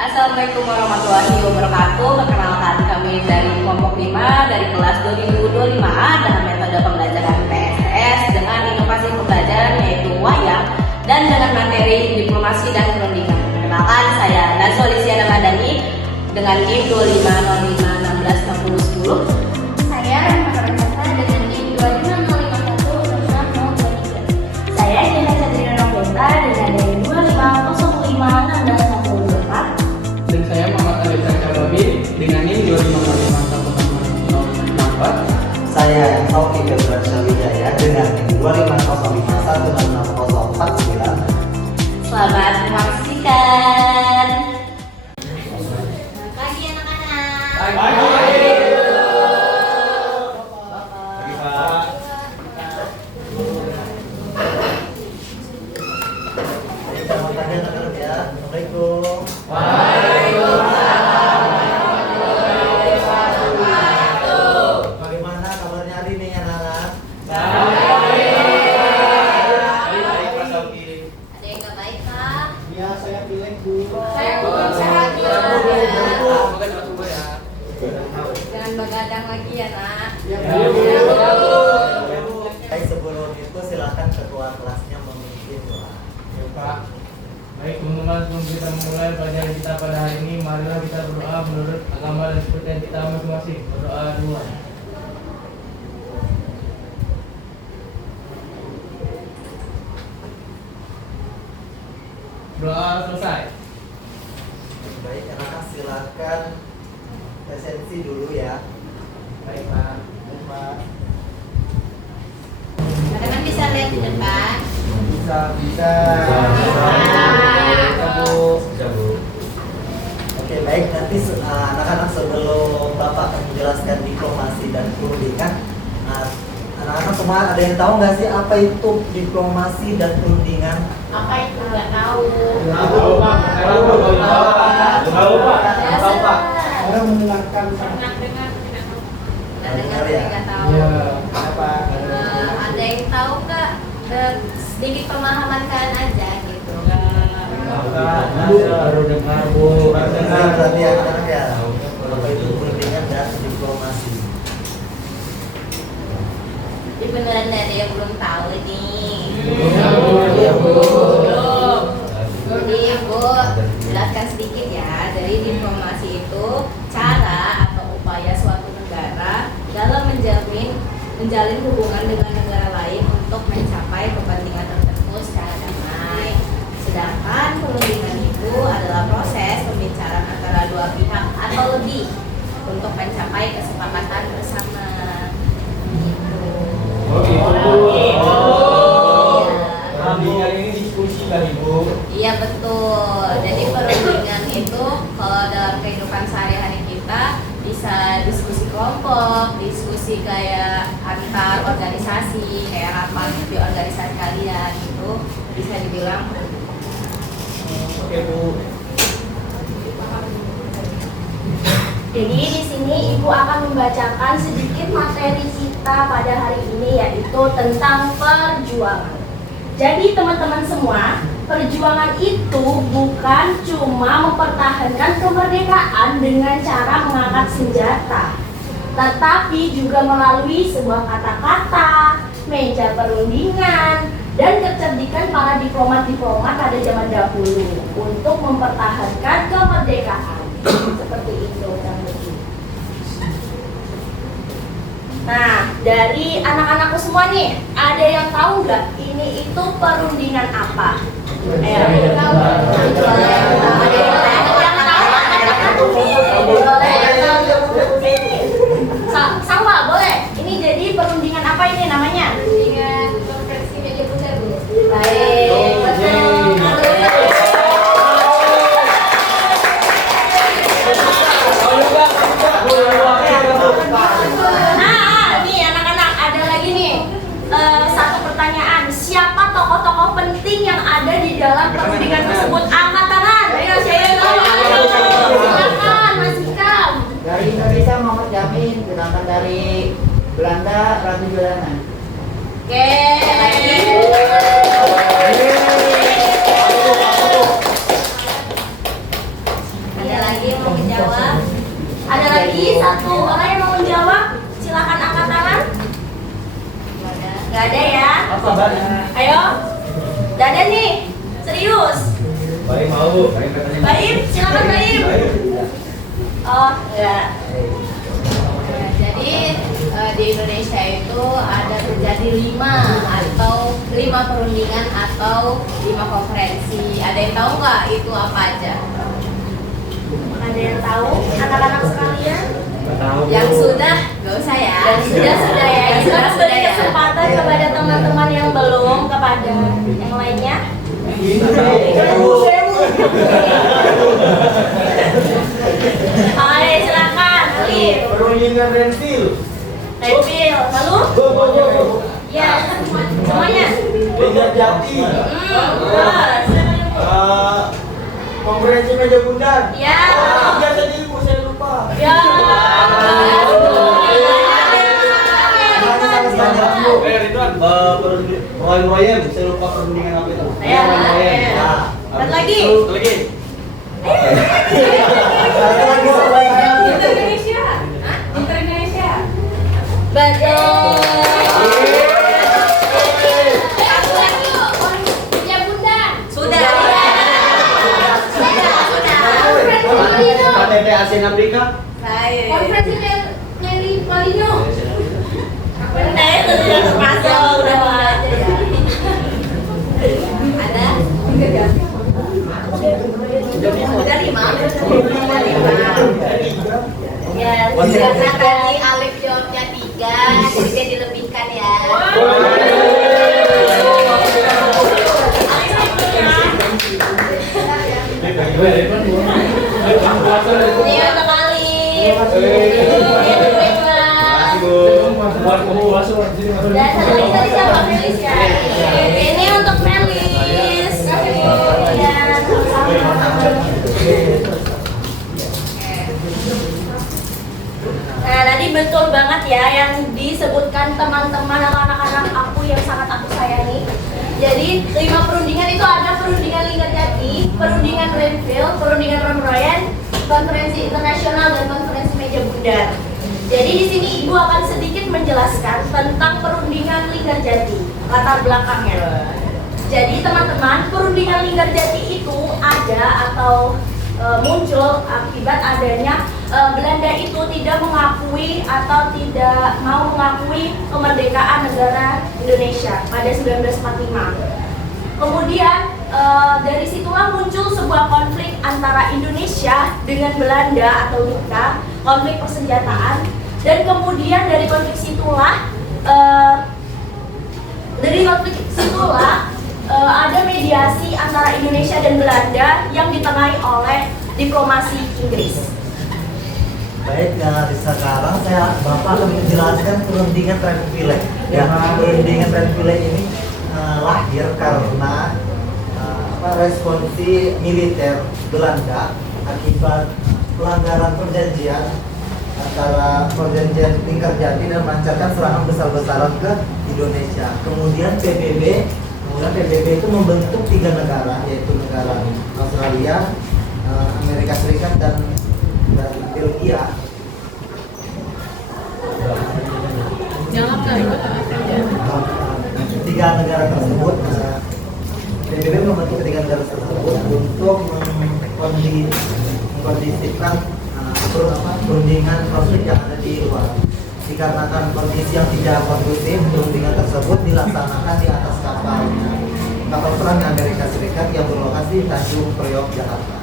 Assalamualaikum warahmatullahi wabarakatuh. Perkenalkan, kami dari kelompok 5 dari kelas 2025A dengan metode pembelajaran PSS dengan inovasi pembelajaran yaitu wayang dan dengan materi diplomasi dan perundingan. Perkenalkan, saya Nazwa Lisiana Madani dengan NIM 2505166010. Saya Rahma Karanjasa dengan NIM 250516623. Saya Jana Chandrina Noventa dengan NIM 25051664. Dan saya Muhammad Alisa Cababi dengan NIM 25051664. Saya Sauki Gabrasya Wijaya dengan NIM 2505166049. Selamat menyaksikan. Pagi anak-anak. Selamat pagi anak-anak ya. Assalamualaikum. Bagaimana kabarnya hari ini anak-anak? Ada yang nggak baik kak? Ya, saya pilih Bu. Saya belum sehat ya. Jangan begadang lagi ya nak. Baik, sebelum itu silakan ketua kelasnya memimpin doa. Ya Pak. Baik teman-teman, sebelum kita memulai pelajaran kita pada hari ini, marilah kita berdoa menurut agama dan kepercayaan kita masing-masing. Berdoa dua. Doa selesai. Baik anak-anak, silakan presensi dulu ya. Baik Pak. Baik, Pak. Teman-teman bisa lihat di depan. Bisa. Oke, baik, nanti anak-anak sebelum Bapak akan menjelaskan diplomasi dan perundingan, anak-anak semua ada yang tahu nggak sih apa itu diplomasi dan perundingan? Apa itu nggak tahu? Tahu Pak. Tahu Pak. Orang mendengarkan Pernah dengar tidak tahu? Pernah dengar Dengar ya? tapi nggak tahu. Iya. apa? Ada yang tahu nggak? Sedikit pemahaman kalian aja gitu. Baru dengar Bu. Berarti anak-anak ya, apa itu perundingan dan diplomasi? Jadi beneran ada yang belum tahu nih. Iya, Bu. Belum. Jadi Bu jelaskan sedikit ya. Dari diplomasi itu cara atau upaya suatu negara dalam menjalin hubungan dengan negara lain untuk mencapai kepentingan tertentu secara damai. Sedangkan perundingan itu adalah proses pembicaraan antara dua pihak atau lebih untuk mencapai kesepakatan bersama. Gitu. Perundingan ini diskusi kali Bu. Iya betul. Jadi perundingan itu kalau dalam kehidupan sehari-hari kita bisa diskusi kelompok, diskusi kayak antar organisasi, kayak rapat di organisasi kalian itu bisa dibilang perundingan. Oke Bu. Jadi di sini Ibu akan membacakan sedikit materi kita pada hari ini, yaitu tentang perjuangan. Jadi teman-teman semua, perjuangan itu bukan cuma mempertahankan kemerdekaan dengan cara mengangkat senjata, tetapi juga melalui sebuah kata-kata, meja perundingan, dan kecerdikan para diplomat-diplomat pada zaman dahulu untuk mempertahankan kemerdekaan. Seperti itu kurang lebih. Nah, dari anak-anakku semua nih, ada yang tahu nggak ini itu perundingan apa? Ada yang tahu? Sama, boleh. Ini jadi perundingan apa ini namanya? Perundingan konferensi meja bundar Bu. Baik, betul. Nah, nih anak-anak ada lagi nih satu pertanyaan. Siapa tokoh-tokoh penting yang ada di dalam perundingan tersebut? Angkat tangan. Ayo, saya tahu. Silakan, Mas Ikam. Dari Indonesia Muhammad Jamin, sedangkan dari Belanda Ratu Juliana. Oke. lagi yang mau menjawab? Ada lagi satu orang yang mau menjawab? Silakan angkat tangan. Nggak ada ya? Ayo. Nggak ada nih. Serius. Baik mau. Baim, silakan Baim. Oh, enggak. Nah, jadi di Indonesia itu ada terjadi 5 perundingan atau 5 konferensi. Ada yang tahu nggak itu apa aja? Ada yang tahu? Anak-anak sekalian? Yang sudah, nggak usah ya. Sudah ya. Yang Kita sudah beri ya. kesempatan kepada teman-teman yang belum, kepada yang lainnya. Ayo silakan, Alif. Perundingan Renville. Repil, lalu? Ya, semuanya. Liga Jati. Terus. Konferensi meja bundar. Ya. Tiga tadi ibu saya lupa. Ya. Ridwan, Royal saya lupa perundingan apa itu. Ya. Satu lagi. Satu lagi. Indonesia. Indonesia. Betul. Satu lagi yuk. Meja bundar. Sudah. KTT ASEAN Afrika. Konferensi Mary Palino. Benar itu tidak termasuk udah aja ya. Ada? Udah 5. Ya, Karena tadi Alif jawabnya 3, jadi dia dilebihkan ya. ini untuk Alif. Dan satu lagi tadi siapa? Melis ya. Ini untuk Melis. Ya, sama-sama. Nah, tadi betul banget ya yang disebutkan teman-teman atau anak-anak aku yang sangat aku sayangi. Jadi 5 perundingan itu ada perundingan Linggarjati, perundingan Renville, perundingan Ronroyan, konferensi internasional dan konferensi meja bundar. Jadi di sini Ibu akan sedikit menjelaskan tentang perundingan Linggarjati, latar belakangnya. Jadi teman-teman, perundingan Linggarjati itu ada atau muncul akibat adanya Belanda itu tidak mengakui atau tidak mau mengakui kemerdekaan negara Indonesia pada 1945. Kemudian dari situlah muncul sebuah konflik antara Indonesia dengan Belanda atau kita, konflik persenjataan. Dan kemudian dari konflik situlah ada mediasi antara Indonesia dan Belanda yang ditengahi oleh diplomasi Inggris. Baik, sekarang Bapak akan menjelaskan perundingan Renville. Ya, perundingan Renville ini lahir karena responsi militer Belanda akibat pelanggaran perjanjian antara perjanjian Linggarjati dan melancarkan serangan besar-besaran ke Indonesia. Kemudian PBB itu membentuk 3 negara, yaitu negara Australia, Amerika Serikat dan Belgia. Tiga negara tersebut, PBB membentuk 3 negara tersebut untuk mengkondisikan perundingan konflik yang ada di luar. Dikarenakan kondisi yang tidak kondusif, perundingan tersebut dilaksanakan di atas kapal perang Amerika Serikat yang berlokasi di Tanjung Priok, Jakarta.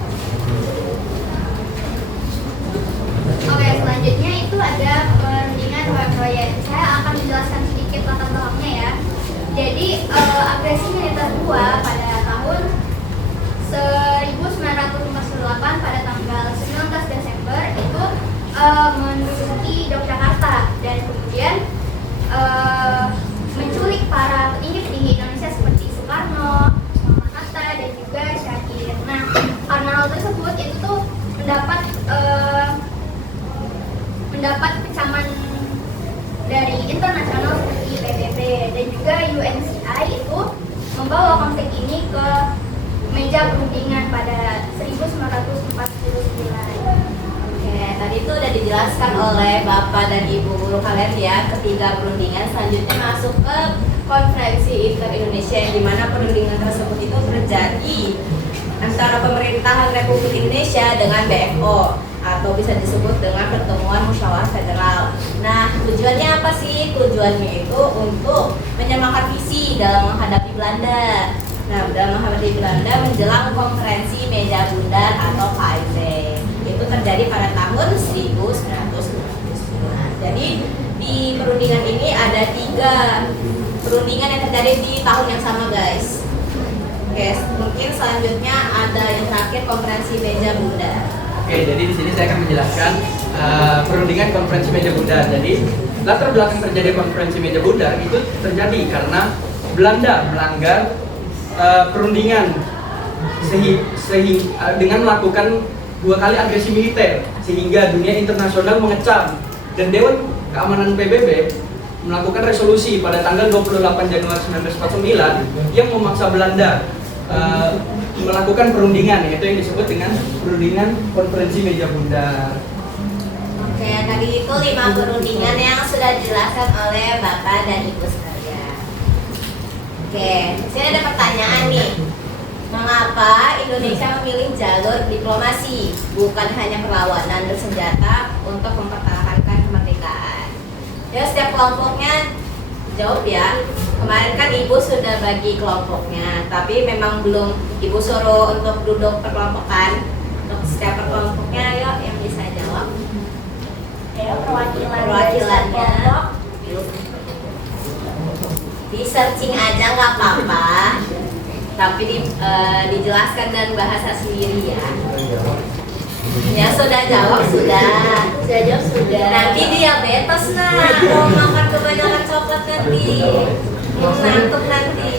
Oke, selanjutnya itu ada perundingan Ronroyan. Saya akan menjelaskan sedikit latar belakangnya ya. Jadi agresi militer 2 pada tahun 1948 pada tanggal 19 Desember itu menduduki Yogyakarta dan kemudian menculik para petinggi-petinggi Indonesia seperti Soekarno, Muhammad Hatta dan juga Syakir. Nah, karena hal tersebut itu tuh mendapat kecaman dari internasional seperti PBB dan juga UNCI itu membawa konflik ini ke meja perundingan pada 1949. tadi itu udah dijelaskan oleh Bapak dan Ibu guru kalian ya, ketiga perundingan. Selanjutnya masuk ke konferensi inter-Indonesia, yang dimana perundingan tersebut itu terjadi antara pemerintahan Republik Indonesia dengan BFO, atau bisa disebut dengan pertemuan musyawarah federal. Nah, tujuannya apa sih? Tujuannya itu untuk menyamakan visi dalam menghadapi Belanda. Nah, dalam menghadapi Belanda menjelang konferensi meja bundar atau KMT. Itu terjadi pada tahun 1959. Jadi di perundingan ini ada 3 perundingan yang terjadi di tahun yang sama, guys. Oke, mungkin selanjutnya ada yang terakhir konferensi meja bundar. Oke, jadi di sini saya akan menjelaskan perundingan konferensi meja bundar. Jadi latar belakang terjadi konferensi meja bundar itu terjadi karena Belanda melanggar perundingan dengan melakukan 2 kali agresi militer, sehingga dunia internasional mengecam, dan Dewan Keamanan PBB melakukan resolusi pada tanggal 28 Januari 1949 yang memaksa Belanda melakukan perundingan, yaitu yang disebut dengan perundingan konferensi meja bundar. Oke, tadi itu 5 perundingan yang sudah dijelaskan oleh Bapak dan Ibu sekalian. Oke, di sini ada pertanyaan nih. Mengapa Indonesia memilih jalur diplomasi, bukan hanya perlawanan bersenjata untuk mempertahankan kemerdekaan? Ya, setiap kelompoknya jawab ya. Kemarin kan Ibu sudah bagi kelompoknya, tapi memang belum Ibu suruh untuk duduk perkelompokan. Untuk setiap kelompoknya, yuk yang bisa jawab. Ya, Perwakilannya di searching aja nggak apa-apa, tapi dijelaskan dan bahasa sendiri ya. Ya sudah jawab sudah. Nanti diabetes nah, mau makan kebanyakan coklat nanti, ngantuk nanti.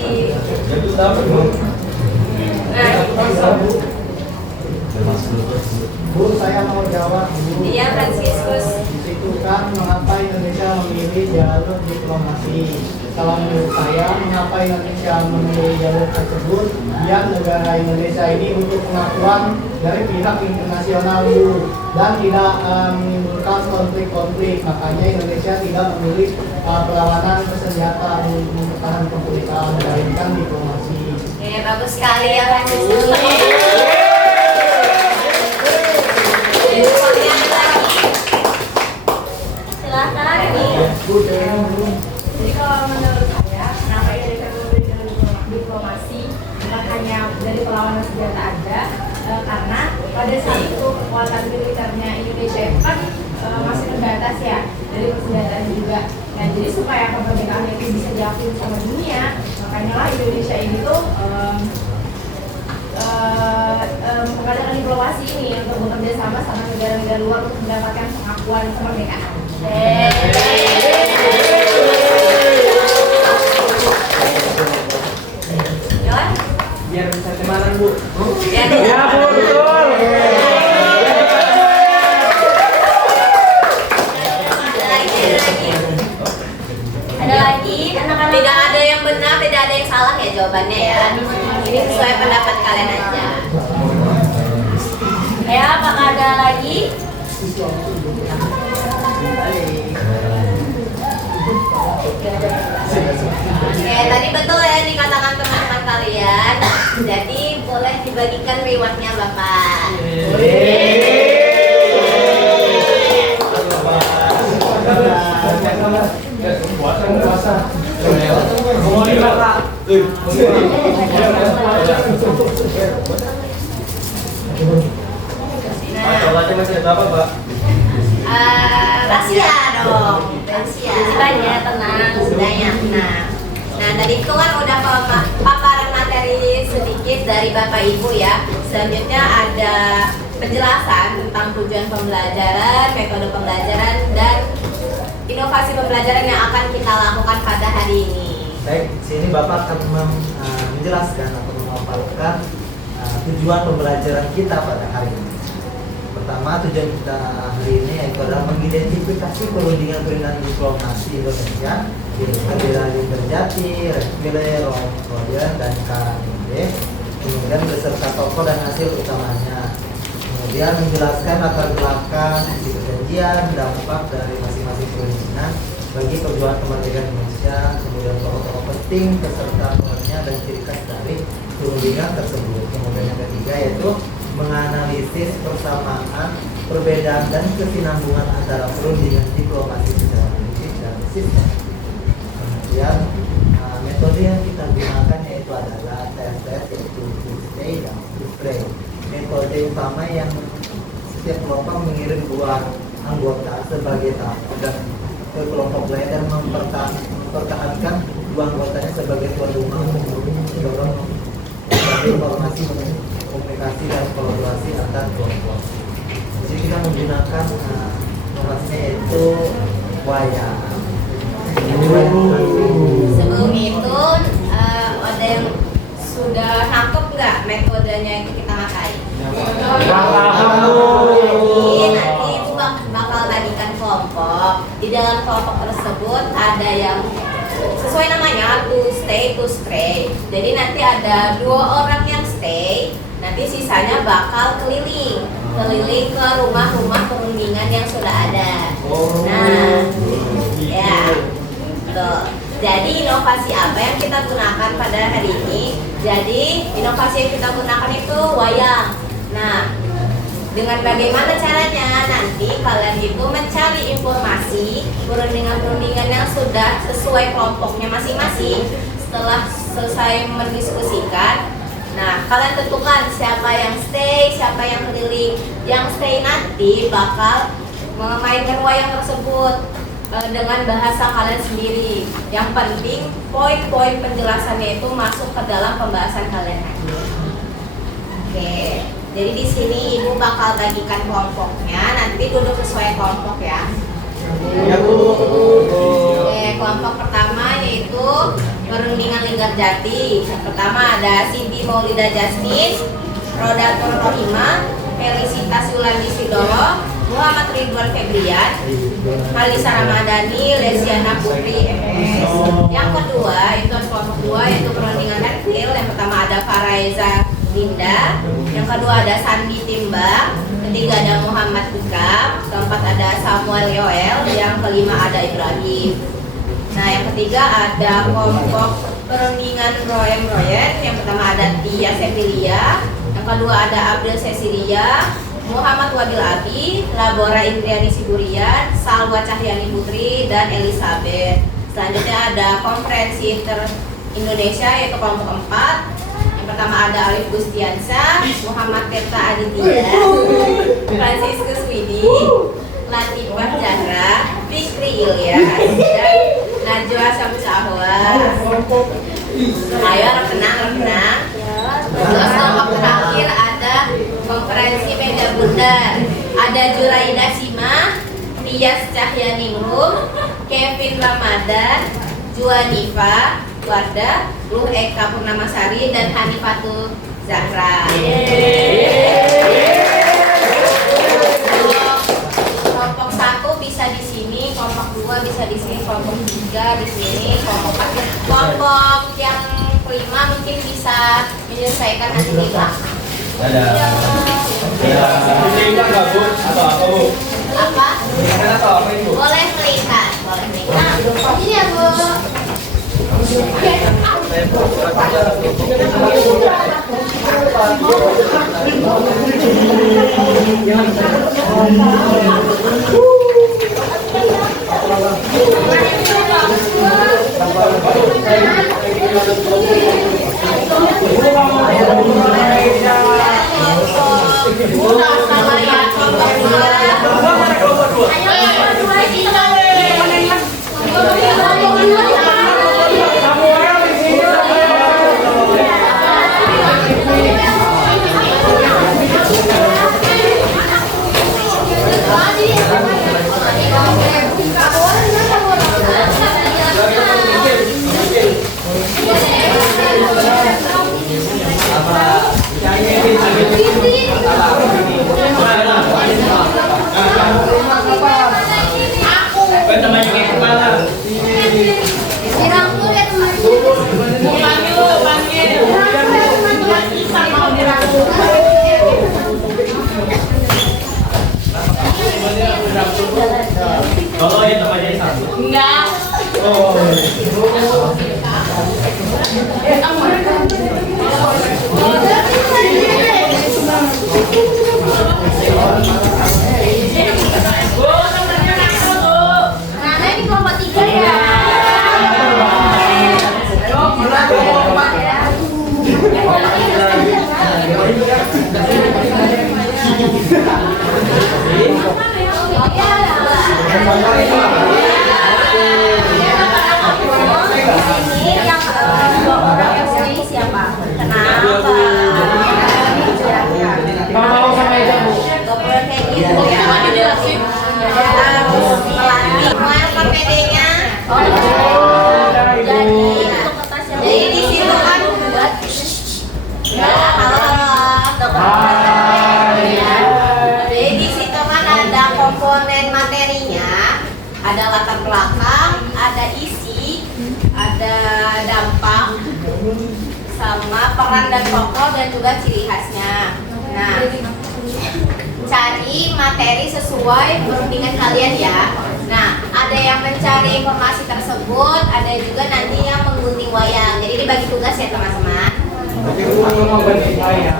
Bu, saya mau jawab dulu. Iya, Fransiskus. Itu kan mengapa Indonesia memilih jalur diplomasi. Kalau menurut saya, mengapa Indonesia memilih jalur tersebut? Biar negara Indonesia ini untuk pengakuan dari pihak internasional dulu dan tidak menimbulkan konflik-konflik. Makanya Indonesia tidak memilih perlawanan bersenjata untuk mempertahankan kemerdekaan, melainkan diplomasi. Bagus sekali ya Fransiskus. Silakan. Jadi kalau menurut saya, kenapa Indonesia memilih jalur diplomasi bukan hanya dari perlawanan senjata aja, karena pada saat itu kekuatan militernya Indonesia itu kan masih terbatas ya dari persenjataan juga. Nah, jadi supaya kemerdekaan itu bisa diakui sama dunia, makanya lah Indonesia ini tuh mengadakan diplomasi ini untuk bekerja sama negara-negara luar untuk mendapatkan pengakuan kemerdekaan. Biar bisa temanan, Bu. Ya, Bu, betul. Ada lagi? Tidak ada yang benar, tidak ada yang salah ya jawabannya ya. Ini sesuai pendapat kalian aja. Ya, apakah ada lagi? Oke, tadi betul ya dikatakan teman-teman kalian. Jadi boleh dibagikan rewardnya Bapak. Rahasia dong. Rahasia. Sudahnya, tenang. Sudahnya. Nah, tadi itu kan udah paparan materi sedikit dari Bapak Ibu ya. Selanjutnya ada penjelasan tentang tujuan pembelajaran, metode pembelajaran, dan inovasi pembelajaran yang akan kita lakukan pada hari ini. Baik, sini Bapak akan menjelaskan atau memaparkan tujuan pembelajaran kita pada hari ini. Pertama, tujuan kita hari ini yaitu adalah mengidentifikasi perundingan diplomasi Indonesia di Federasi Interjati, Republik Royal dan KMD, kemudian beserta tokoh dan hasil utamanya. Kemudian menjelaskan latar belakang, isi perjanjian, dampak dari masing-masing perundingan bagi perjuangan kemerdekaan Indonesia, kemudian tokoh-tokoh penting, peserta perannya dan ciri khas dari perundingan tersebut. Kemudian yang ketiga yaitu menganalisis persamaan, perbedaan dan kesinambungan antara perundingan diplomasi secara politik dan sistem. Kemudian metode yang kita gunakan yaitu adalah TSS, yaitu to stay dan to play. Metode utama yang setiap kelompok mengirim 2 anggota sebagai tamu dan ke kelompok lain dan mempertahankan 2 anggotanya sebagai tuan rumah untuk mendorong informasi, komunikasi dan kolaborasi antar kelompok. Jadi kita menggunakan inovasinya yaitu wayang. Sebelum itu ada yang sudah nangkep nggak metodenya yang kita pakai? Nanti itu bakal bagikan kelompok. Di dalam kelompok tersebut ada yang sesuai namanya to stay, to stray. Jadi nanti ada 2 orang yang stay, nanti sisanya bakal keliling ke rumah-rumah perundingan yang sudah ada. Nah, ya, betul. Jadi inovasi apa yang kita gunakan pada hari ini? Jadi inovasi yang kita gunakan itu wayang. Nah, dengan bagaimana caranya? Nanti kalian itu mencari informasi perundingan-perundingan yang sudah sesuai kelompoknya masing-masing. Setelah selesai mendiskusikan, nah kalian tentukan siapa yang stay, siapa yang keliling. Yang stay nanti bakal memainkan wayang tersebut dengan bahasa kalian sendiri. Yang penting poin-poin penjelasannya itu masuk ke dalam pembahasan kalian nanti. Oke. Jadi di sini ibu bakal bagikan kelompoknya, nanti duduk sesuai kelompok ya. Oke, kelompok pertama yaitu perundingan Linggarjati. Yang pertama ada Cindy Maulida Jasmine, Rodatur Rohima, Felicitas Yulandi Sidowo, Muhammad Ridwan Febrian, Kalisa Ramadhani, Lesiana Putri MS. Yang kedua itu kelompok 2 yaitu perundingan Redfield. Yang pertama ada Faraiza Linda, yang kedua ada Sandi Timbang, ketiga ada Muhammad Bukam, keempat ada Samuel Yoel, yang kelima ada Ibrahim. Nah yang ketiga ada kelompok perundingan Roem Royen. Yang pertama ada Tia Sepilia, yang kedua ada Abdul Cecilia, Muhammad Wadil Abi, Labora Indriani Sigurian, Salwa Cahyani Putri, dan Elizabeth. Selanjutnya ada konferensi Indonesia yaitu kelompok 4. Pertama ada Alif Gustiansa, Muhammad Tirta Aditya, Franciscus Widi, Latifah Jahra, Fikri Ilyas, dan Najwa Samsahwa. Ayo tenang. Terus kelompok terakhir ada konferensi meja bundar. Ada Juraida Sima, Tias Cahyaningrum, Kevin Ramadan, Juanifa Wardah, Ruh Eka Purnamasari, dan Hanifatul Zahra. Kelompok 1 bisa di sini, kelompok 2 bisa di sini, kelompok 3 di sini, kelompok 4. Kelompok yang kelima mungkin bisa menyelesaikan nanti di belakang. Ada. Ini enggak Bu? Atau apa Bu? Apa? Atau apa Ibu? Boleh melihat, Ini ya Bu. Nah, ini kelompok 3 ya. Ini yang dua orang yang sini siapa? Kenapa? Mau sama itu, Bu. Gak boleh kayak gitu ya. Melatih. Mau yang PD-nya. Jadi di situ kan ya, halo, jadi di situ kan ada komponen materinya, ada latar belakang, ada isi, ada dampak, sama peran dan tokoh dan juga ciri khasnya. Nah, cari materi sesuai perundingan kalian ya. Nah, ada yang mencari informasi tersebut, ada juga nanti yang menggunting wayang. Jadi dibagi tugas ya teman-teman. Tapi aku mau bantu saya.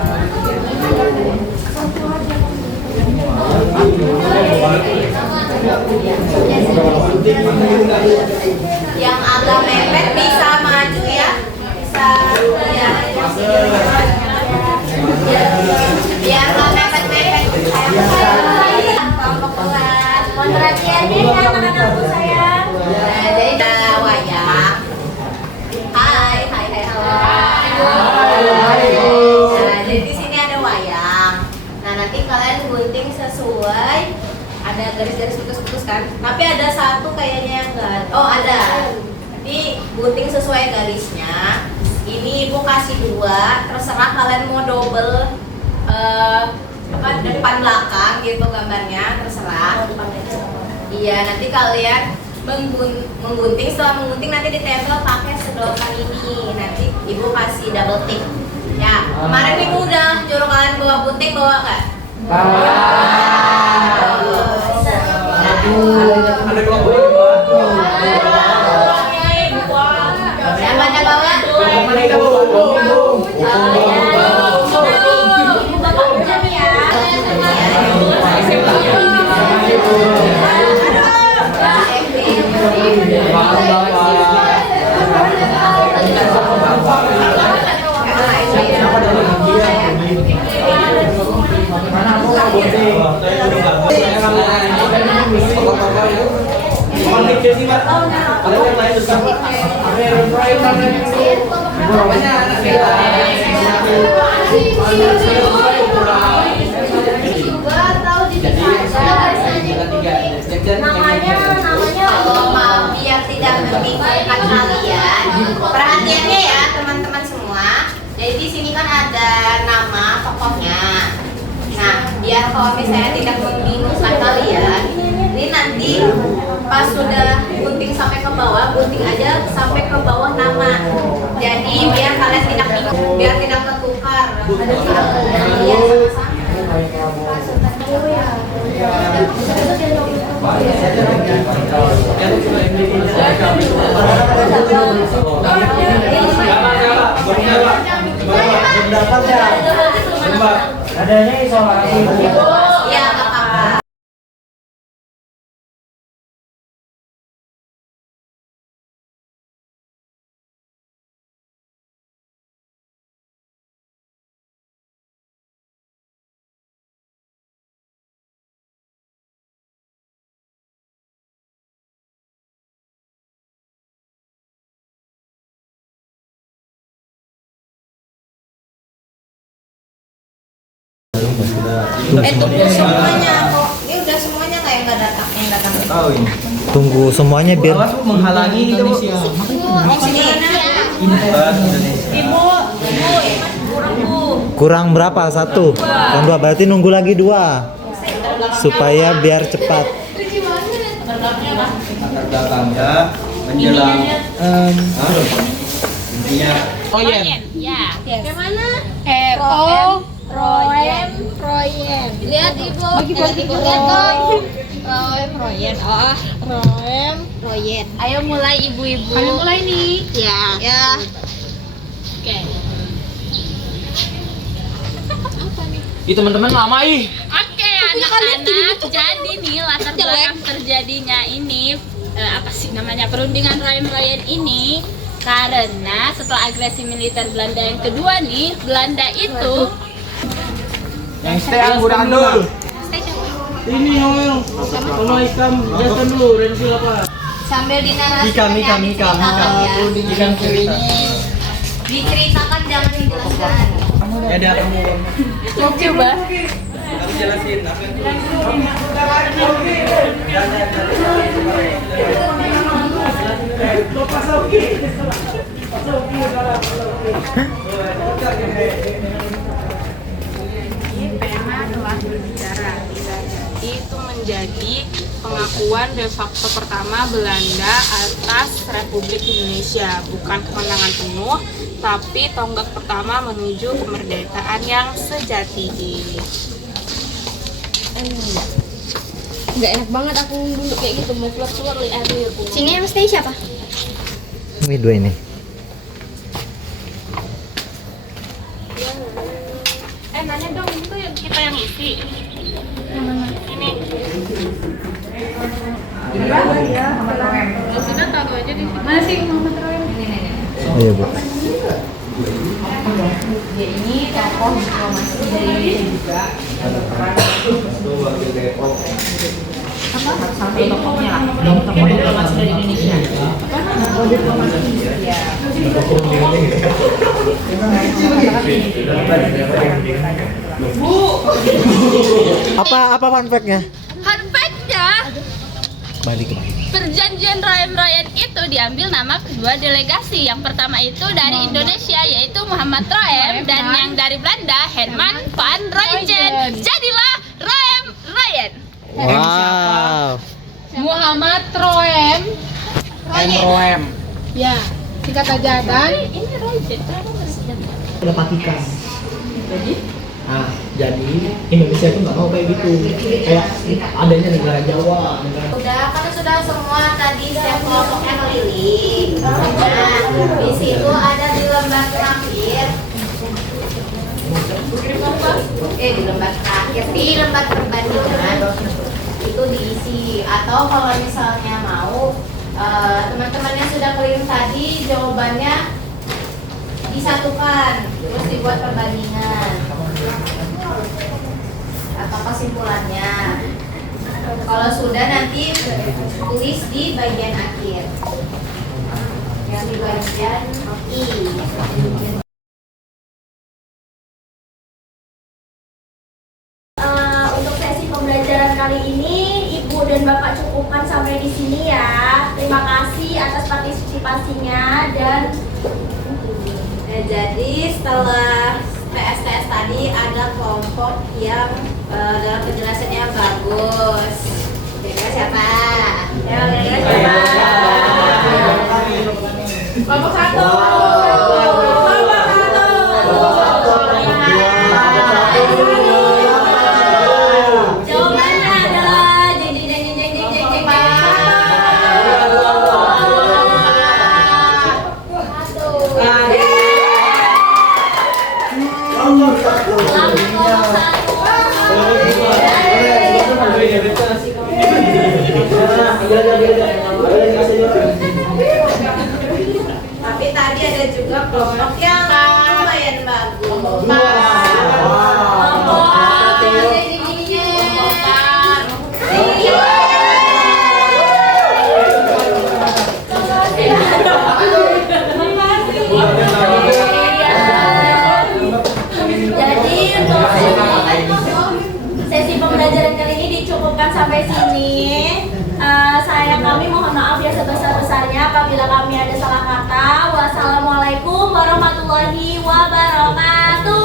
Yang agak mepet bisa maju ya, bisa ya. Biar nggak mepet-mepet. Kelompok kelas. Mohon perhatiannya ya anak-anakku sayang. Nah, jadi ada wayang. Hai, halo. Nah, jadi di sini ada wayang. Nah, nanti kalian gunting sesuai, ada garis-garis putus-putus kan. Tapi ada satu kayaknya yang enggak. Oh, ada. Nanti gunting sesuai garisnya. Ini ibu kasih 2, terserah kalian mau double depan belakang gitu gambarnya, terserah. Iya, nanti kalian menggunting, setelah menggunting nanti ditempel pakai sedotan ini. Nanti ibu kasih double tick. Ya, kemarin ibu udah nyuruh kalian bawa gunting, bawa nggak? Ada kelompok yang bawa. Siapa yang bawa? Mereka Namanya biar tidak membingungkan kalian. Perhatiannya ya teman-teman semua. Jadi di sini kan ada nama tokohnya. Nah, biar kalau misalnya tidak membingungkan kalian, ini nanti pas sudah gunting sampai ke bawah, gunting aja sampai ke bawah nama. Jadi biar kalian tidak bingung, biar tidak tertukar. Iya, Adanya isolasi. iya, nggak apa-apa. Tunggu semuanya kok. Ini udah semuanya kayak nggak datang, yang datang. Tunggu semuanya biar Awas Bu, menghalangi itu Bu. Sini. Ibu, kurang Bu. kurang berapa? 1 dan 2, berarti nunggu lagi 2 supaya biar cepat. Latar belakangnya menjelang intinya. Eko Roem. Lihat ibu. Lihat dong. Roem. Oh. Royen. Ayo mulai ibu-ibu. Kalian mulai nih. Ya. Oke. Ih teman-teman lama ih. Oke, anak-anak, jadi nih latar belakang terjadinya ini apa sih namanya perundingan Roem-Royen ini karena setelah agresi militer Belanda yang kedua nih, Belanda itu Yang stay anggur dulu. Ini yang sama ikan biasa dulu, Rensil apa? Sambil dinarasikan Ikan, ya, ikan, diceritakan ya. Ikan cerita. Diceritakan jangan dijelaskan. Ya ada kamu. coba Kamu jelasin apa itu? Pena telah berbicara, itu menjadi pengakuan de facto pertama Belanda atas Republik Indonesia, bukan kemenangan penuh, tapi tonggak pertama menuju kemerdekaan yang sejati. nggak enak banget aku duduk kayak gitu mau keluar li air Sini yang stay siapa? Ini dua ini. Nanya dong, itu yang kita yang isi. Ini. Ya sudah tahu aja di sini. Mana sih Muhammad Roem? Iya bu. Dia ini tokoh diplomasi dari Indonesia juga. Sampai tokohnya lah. Tokoh diplomasi dari Indonesia. Tokoh diplomasi Indonesia. Apa fun fact-nya? Fun fact-nya, Balik. perjanjian Roem-Royen itu diambil nama kedua delegasi. Yang pertama itu dari Indonesia yaitu Muhammad Roem dan yang dari Belanda Herman van Royen. Jadilah Roem-Royen. Wow. Muhammad Roem. Roem. Ya, singkat aja dan Ini Royen. Udah patikan. Nah, jadi Indonesia itu nggak mau kayak gitu. Kayak adanya negara Jawa, negara Sudah semua tadi setiap kelompoknya keliling. Nah, di situ ada di lembar terakhir. Di lembar terakhir, di lembar perbandingan itu diisi. Atau kalau misalnya mau teman-teman yang sudah keliling tadi jawabannya disatukan, terus dibuat perbandingan atau kesimpulannya. Kalau sudah nanti tulis di bagian akhir, yang di bagian I. Untuk sesi pembelajaran kali ini, Ibu dan Bapak cukupkan sampai di sini ya. Terima kasih atas partisipasinya dan Jadi setelah TS tadi ada kelompok yang dalam penjelasannya bagus. Kira-kira siapa? Ya, kira-kira siapa? kelompok satu. Jawabannya adalah jeng jeng jeng jeng jeng jeng jeng jeng. Tapi tadi ada juga kelompok yang lumayan bagus. Jadi untuk sesi pembelajaran kali ini dicukupkan sampai sini. Kami mohon maaf ya sebesar-besarnya apabila kami ada salah kata. Wassalamualaikum warahmatullahi wabarakatuh.